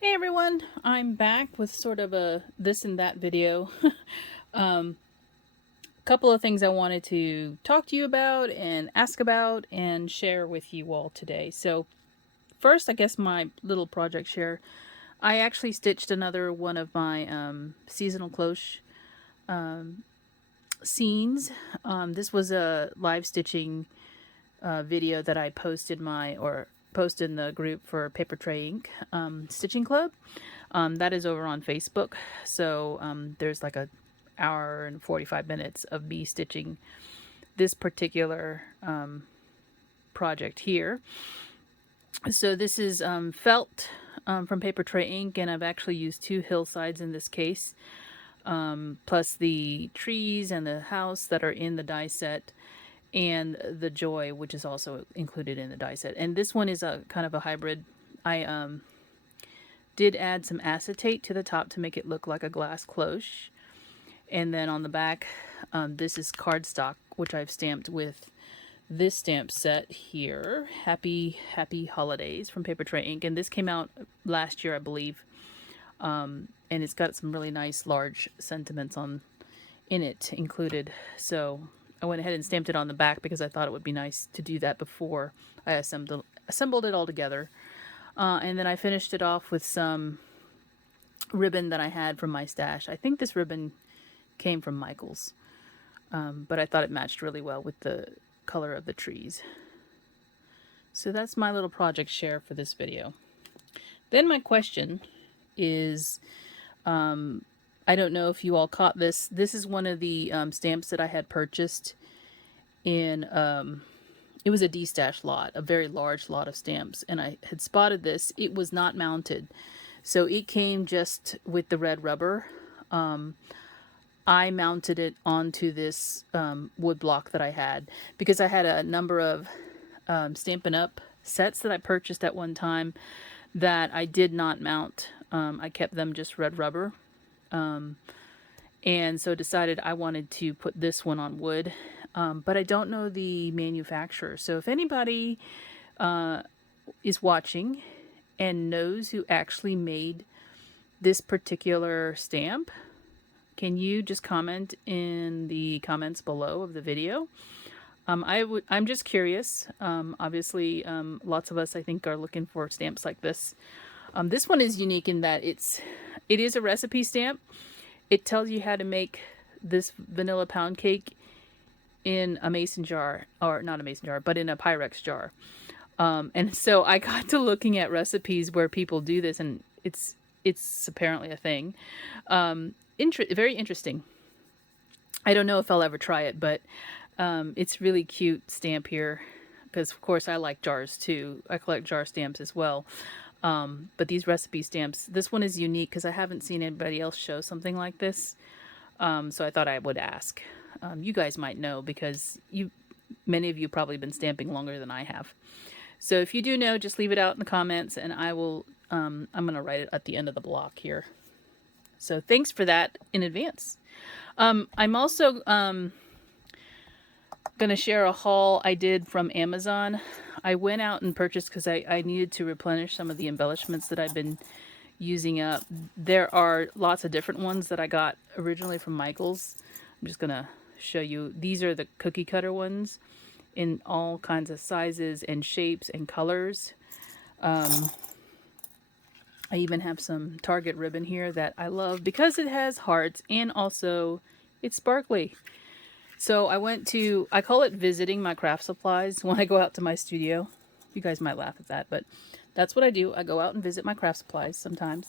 Hey everyone, I'm back with sort of a this and that video. um, Couple of things I wanted to talk to you about and ask about and share with you all today. So first, I guess my little project share. I actually stitched another one of my seasonal cloche scenes. This was a live stitching video that I posted in the group for Papertrey Ink Stitching Club. That is over on Facebook. So there's like a hour and 45 minutes of me stitching this particular project here. So this is felt from Papertrey Ink, and I've actually used two hillsides in this case, plus the trees and the house that are in the die set, and the joy, which is also included in the die set. And this one is a kind of a hybrid. I did add some acetate to the top to make it look like a glass cloche. And then on the back, this is cardstock, which I've stamped with this stamp set here. Happy Holidays from Papertrey Ink. And this came out last year, I believe. And it's got some really nice large sentiments in it included. So I went ahead and stamped it on the back because I thought it would be nice to do that before I assembled it all together. And then I finished it off with some ribbon that I had from my stash. I think this ribbon came from Michael's, but I thought it matched really well with the color of the trees. So that's my little project share for this video. Then my question is, I don't know if you all caught this. This is one of the stamps that I had purchased in, it was a D-stash lot, a very large lot of stamps, and I had spotted this. It was not mounted, so it came just with the red rubber. I mounted it onto this wood block that I had because I had a number of Stampin' Up! Sets that I purchased at one time that I did not mount. I kept them just red rubber. And so decided I wanted to put this one on wood. But I don't know the manufacturer. So if anybody is watching and knows who actually made this particular stamp, can you just comment in the comments below of the video? I'm just curious. Obviously, lots of us, I think, are looking for stamps like this. This one is unique in that it is a recipe stamp. It tells you how to make this vanilla pound cake in a mason jar, or not a mason jar, but in a Pyrex jar. And so I got to looking at recipes where people do this, and it's apparently a thing. Very interesting. I don't know if I'll ever try it, but it's really cute stamp here because, of course, I like jars too. I collect jar stamps as well. But these recipe stamps, this one is unique because I haven't seen anybody else show something like this. So I thought I would ask. You guys might know because many of you probably been stamping longer than I have. So if you do know, just leave it out in the comments, and I will. I'm gonna write it at the end of the block here. So thanks for that in advance. I'm also gonna share a haul I did from Amazon. I went out and purchased because I needed to replenish some of the embellishments that I've been using up. There are lots of different ones that I got originally from Michael's. I'm just gonna show you. These are the cookie cutter ones in all kinds of sizes and shapes and colors. I even have some Target ribbon here that I love because it has hearts and also it's sparkly. So I call it visiting my craft supplies when I go out to my studio. You guys might laugh at that, but that's what I do. I go out and visit my craft supplies sometimes.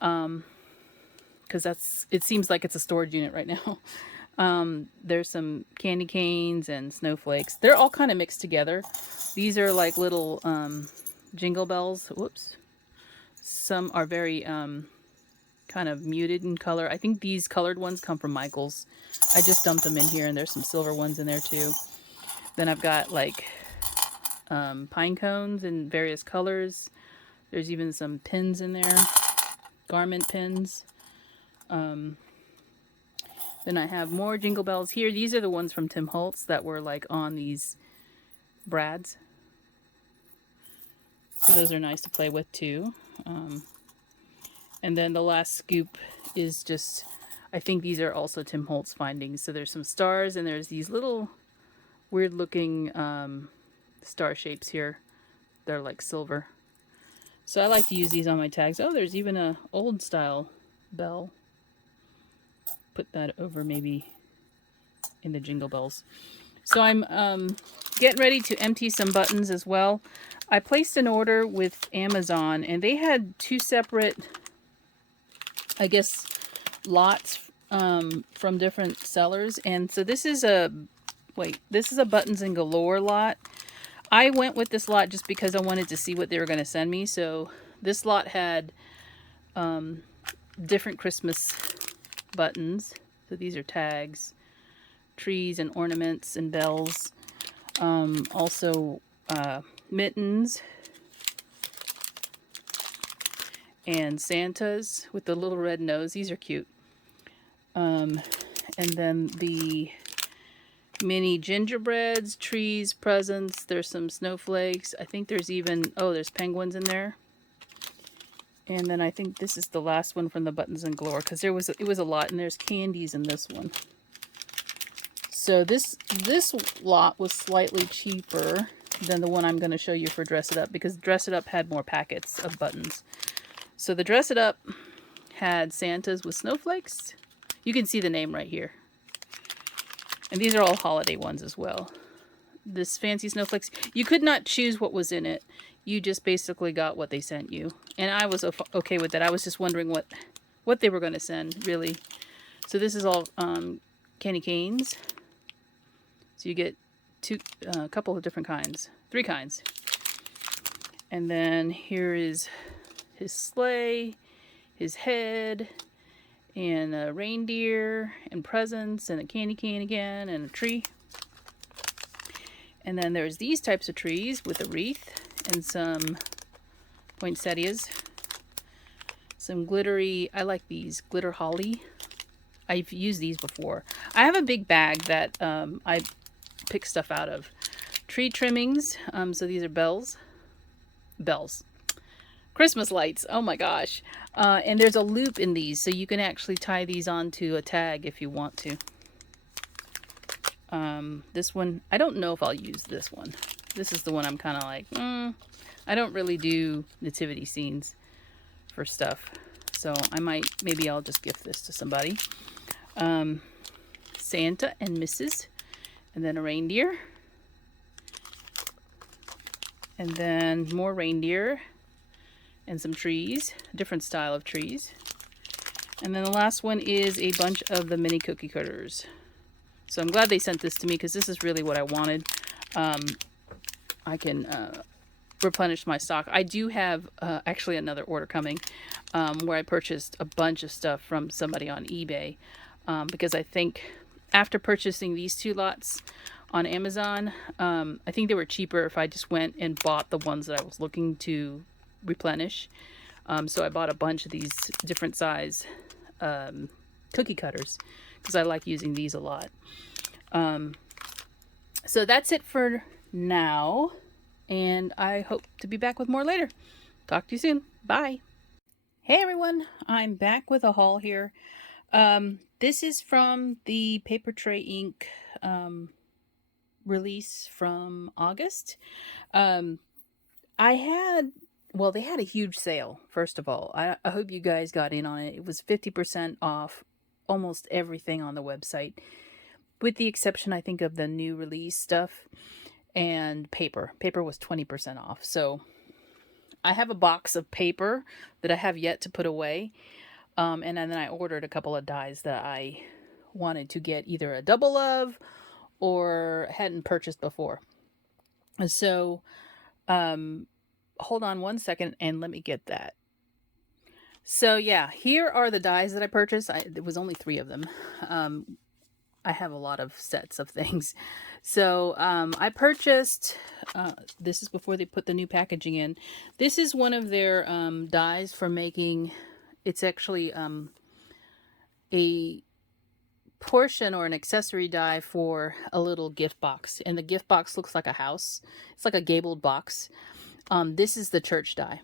Because it seems like it's a storage unit right now. There's some candy canes and snowflakes. They're all kind of mixed together. These are like little jingle bells. Whoops. Some are very kind of muted in color. I think these colored ones come from Michael's. I just dumped them in here, and there's some silver ones in there too. Then I've got like pine cones in various colors. There's even some pins in there, garment pins. Then I have more jingle bells here. These are the ones from Tim Holtz that were like on these brads. So those are nice to play with too. And then the last scoop is just, I think these are also Tim Holtz findings. So there's some stars and there's these little weird looking star shapes here. They're like silver. So I like to use these on my tags. Oh, there's even a old style bell. Put that over maybe in the Jingle Bells. So I'm getting ready to empty some buttons as well. I placed an order with Amazon and they had 2 separate, I guess, lots from different sellers. And so this is a, this is a Buttons and Galore lot. I went with this lot just because I wanted to see what they were going to send me. So this lot had different Christmas buttons. So these are tags, trees and ornaments and bells. Also mittens and Santas with the little red nose. These are cute. And then the mini gingerbreads, trees, presents. There's some snowflakes. I think there's even, oh, there's penguins in there. And then I think this is the last one from the Buttons and Galore, because it was a lot, and there's candies in this one. So this lot was slightly cheaper than the one I'm going to show you for Dress It Up, because Dress It Up had more packets of buttons. So the Dress It Up had Santas with snowflakes. You can see the name right here. And these are all holiday ones as well. This fancy snowflakes, you could not choose what was in it. You just basically got what they sent you. And I was okay with that. I was just wondering what they were going to send, really. So this is all candy canes. So you get a couple of different kinds. 3 kinds. And then here is his sleigh, his head, and a reindeer, and presents, and a candy cane again, and a tree. And then there's these types of trees with a wreath and some poinsettias. Some glittery, I like these, glitter holly. I've used these before. I have a big bag that I pick stuff out of. Tree trimmings, so these are bells. Christmas lights, oh my gosh. And there's a loop in these, so you can actually tie these onto a tag if you want to. This one, I don't know if I'll use this one. This is the one I'm kind of like, I don't really do nativity scenes for stuff. So maybe I'll just gift this to somebody. Santa and Mrs. And then a reindeer. And then more reindeer. And some trees, a different style of trees. And then the last one is a bunch of the mini cookie cutters. So I'm glad they sent this to me because this is really what I wanted. I can replenish my stock. I do have actually another order coming where I purchased a bunch of stuff from somebody on eBay because I think after purchasing these 2 lots on Amazon, I think they were cheaper if I just went and bought the ones that I was looking to replenish. So I bought a bunch of these different size cookie cutters because I like using these a lot. So that's it for now, and I hope to be back with more later. Talk to you soon. Bye. Hey everyone, I'm back with a haul here. This is from the Papertrey Ink release from August. They had a huge sale, first of all. I hope you guys got in on it. It was 50% off almost everything on the website, with the exception, I think, of the new release stuff and paper. Paper was 20% off. So I have a box of paper that I have yet to put away. And then I ordered a couple of dies that I wanted to get either a double of or hadn't purchased before. So, hold on one second and let me get that. So yeah, here are the dies that I purchased. There was only 3 of them. I have a lot of sets of things. So I purchased, this is before they put the new packaging in. This is one of their dies for making, it's actually a portion or an accessory die for a little gift box. And the gift box looks like a house. It's like a gabled box. This is the church die.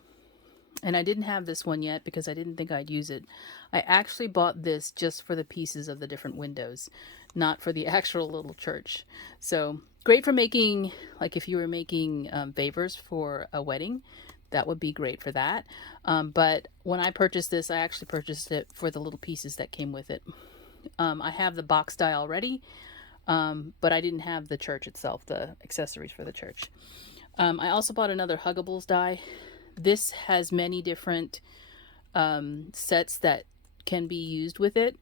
And I didn't have this one yet because I didn't think I'd use it. I actually bought this just for the pieces of the different windows, not for the actual little church. So great for making, like if you were making favors for a wedding, that would be great for that. But when I purchased this, I actually purchased it for the little pieces that came with it. I have the box die already, but I didn't have the church itself, the accessories for the church. I also bought another Huggables die. This has many different sets that can be used with it.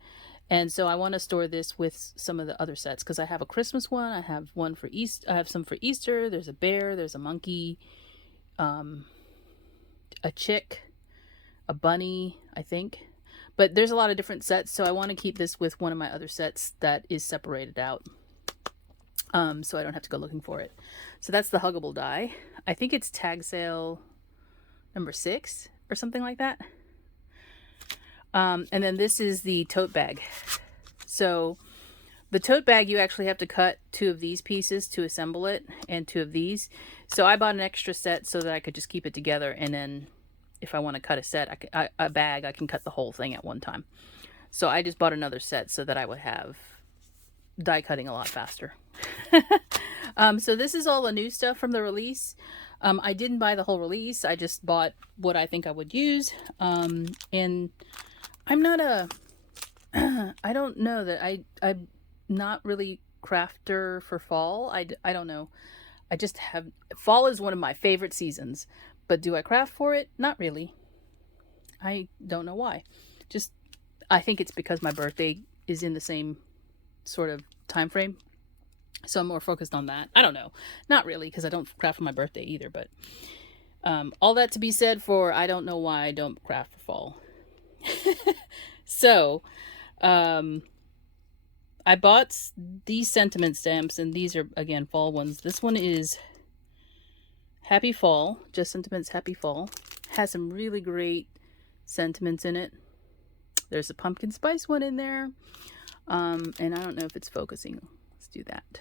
And so I want to store this with some of the other sets because I have a Christmas one. I have one for Easter. I have some for Easter. There's a bear. There's a monkey, a chick, a bunny, I think. But there's a lot of different sets. So I want to keep this with one of my other sets that is separated out. So I don't have to go looking for it. So that's the Huggable die. I think it's tag sale number 6 or something like that. And then this is the tote bag. So the tote bag, you actually have to cut 2 of these pieces to assemble it and 2 of these. So I bought an extra set so that I could just keep it together. And then if I want to cut a set, a bag, I can cut the whole thing at one time. So I just bought another set so that I would have die cutting a lot faster. So this is all the new stuff from the release. I didn't buy the whole release. I just bought what I think I would use. And I'm not a, I don't know that I'm not really crafter for fall. I don't know. I just have, fall is one of my favorite seasons, but do I craft for it? Not really. I don't know why. Just, I think it's because my birthday is in the same sort of time frame. So I'm more focused on that. I don't know. Not really, because I don't craft for my birthday either. But all that to be said for I don't know why I don't craft for fall. So I bought these sentiment stamps, and these are, again, fall ones. This one is Happy Fall. Just Sentiments Happy Fall. Has some really great sentiments in it. There's a pumpkin spice one in there. And I don't know if it's focusing. Let's do that.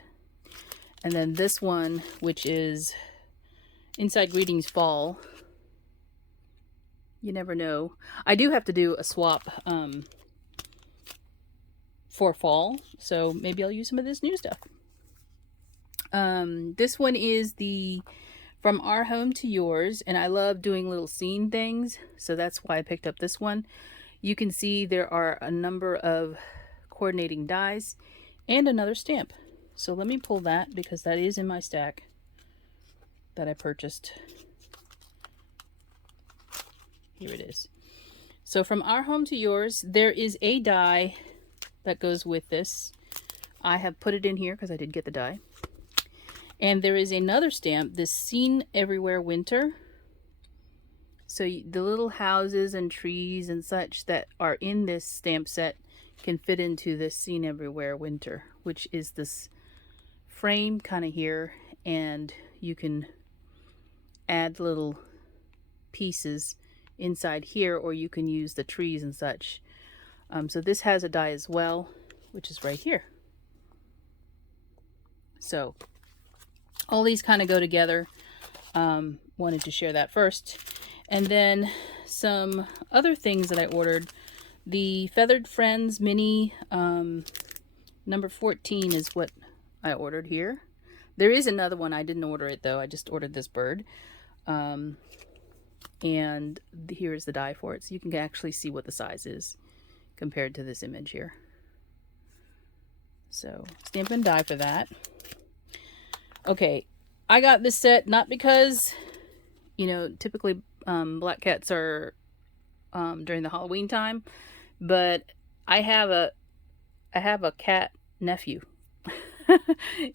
And then this one, which is Inside Greetings Fall. You never know. I do have to do a swap for fall, so maybe I'll use some of this new stuff. This one is the From Our Home to Yours, and I love doing little scene things, so that's why I picked up this one. You can see there are a number of coordinating dies and another stamp. So let me pull that because that is in my stack that I purchased. Here it is. So From Our Home to Yours, there is a die that goes with this. I have put it in here because I did get the die. And there is another stamp, this Seen Everywhere Winter. So the little houses and trees and such that are in this stamp set can fit into this Seen Everywhere Winter, which is this frame kind of here, and you can add little pieces inside here, or you can use the trees and such. So this has a die as well, which is right here. So all these kind of go together. Wanted to share that first. And then some other things that I ordered. The Feathered Friends mini number 14 is what I ordered here. There is another one. I didn't order it though. I just ordered this bird. And here is the die for it. So you can actually see what the size is compared to this image here. So stamp and die for that. Okay, I got this set not because, you know, typically black cats are during the Halloween time, but I have a cat nephew.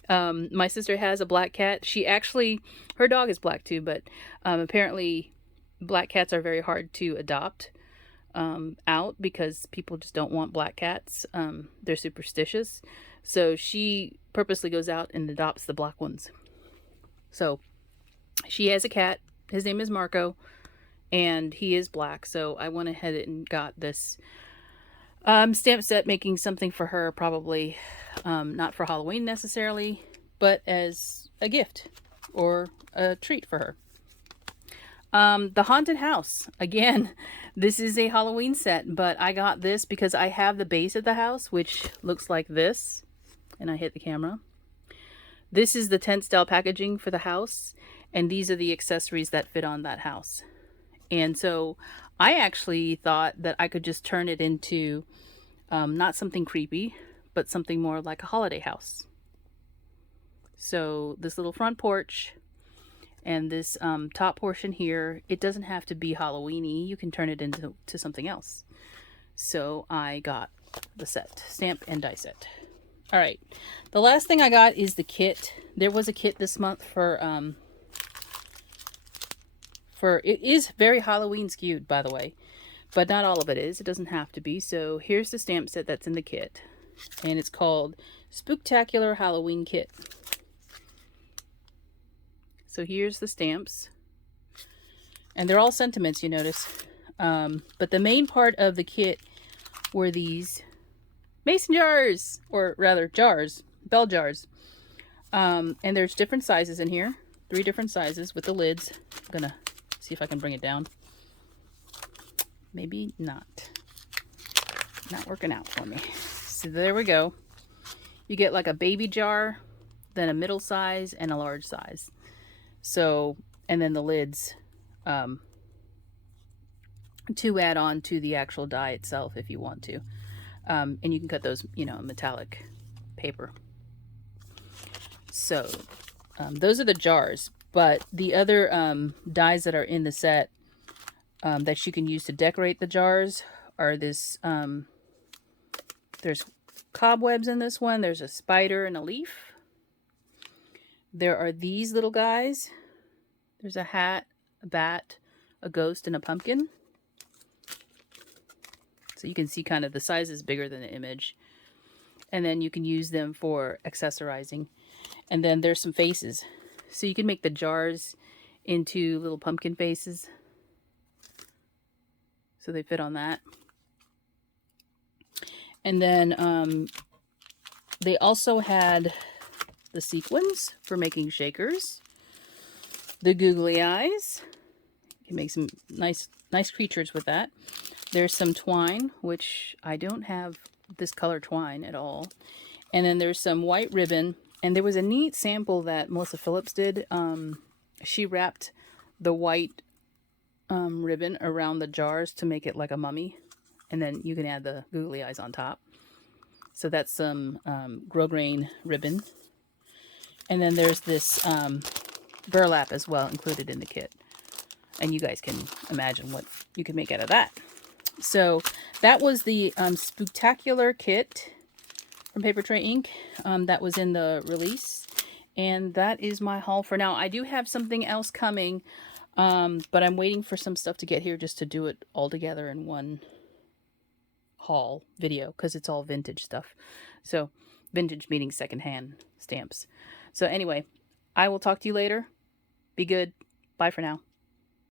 My sister has a black cat. She actually, her dog is black too, but apparently black cats are very hard to adopt out because people just don't want black cats. They're superstitious. So she purposely goes out and adopts the black ones. So she has a cat. His name is Marco, and he is black. So I went ahead and got this stamp set, making something for her, probably not for Halloween necessarily, but as a gift or a treat for her. The Haunted House. Again, this is a Halloween set, but I got this because I have the base of the house, which looks like this. And I hit the camera. This is the tent style packaging for the house, and these are the accessories that fit on that house. And so I actually thought that I could just turn it into not something creepy, but something more like a holiday house. So this little front porch and this top portion here, it doesn't have to be Halloween-y. You can turn it into something else. So I got the set, stamp and die set. All right, the last thing I got is the kit. There was a kit this month for it is very Halloween skewed, by the way, but not all of it is. It doesn't have to be. So here's the stamp set that's in the kit, and it's called Spooktacular Halloween Kit. So here's the stamps, and they're all sentiments, you notice. But the main part of the kit were these mason jars, or rather jars, bell jars. And there's different sizes in here, 3 different sizes with the lids. I'm gonna see if I can bring it down. Maybe not. Not working out for me. So there we go. You get like a baby jar, then a middle size, and a large size. So, and then the lids to add on to the actual die itself if you want to. And you can cut those, you know, metallic paper. So those are the jars, but the other dies that are in the set that you can use to decorate the jars are this, there's cobwebs in this one, there's a spider and a leaf. There are these little guys. There's a hat, a bat, a ghost, and a pumpkin. So you can see kind of the size is bigger than the image. And then you can use them for accessorizing. And then there's some faces. So you can make the jars into little pumpkin faces. So they fit on that. And then they also had the sequins for making shakers. The googly eyes. You can make some nice creatures with that. There's some twine, which I don't have this color twine at all. And then there's some white ribbon. And there was a neat sample that Melissa Phillips did. She wrapped the white ribbon around the jars to make it like a mummy. And then you can add the googly eyes on top. So that's some grosgrain ribbon. And then there's this burlap as well included in the kit. And you guys can imagine what you can make out of that. So that was the Spooktacular kit from Papertrey Ink. That was in the release. And that is my haul for now. I do have something else coming, but I'm waiting for some stuff to get here just to do it all together in one haul video, because it's all vintage stuff. So vintage meaning secondhand stamps. So anyway, I will talk to you later. Be good. Bye for now.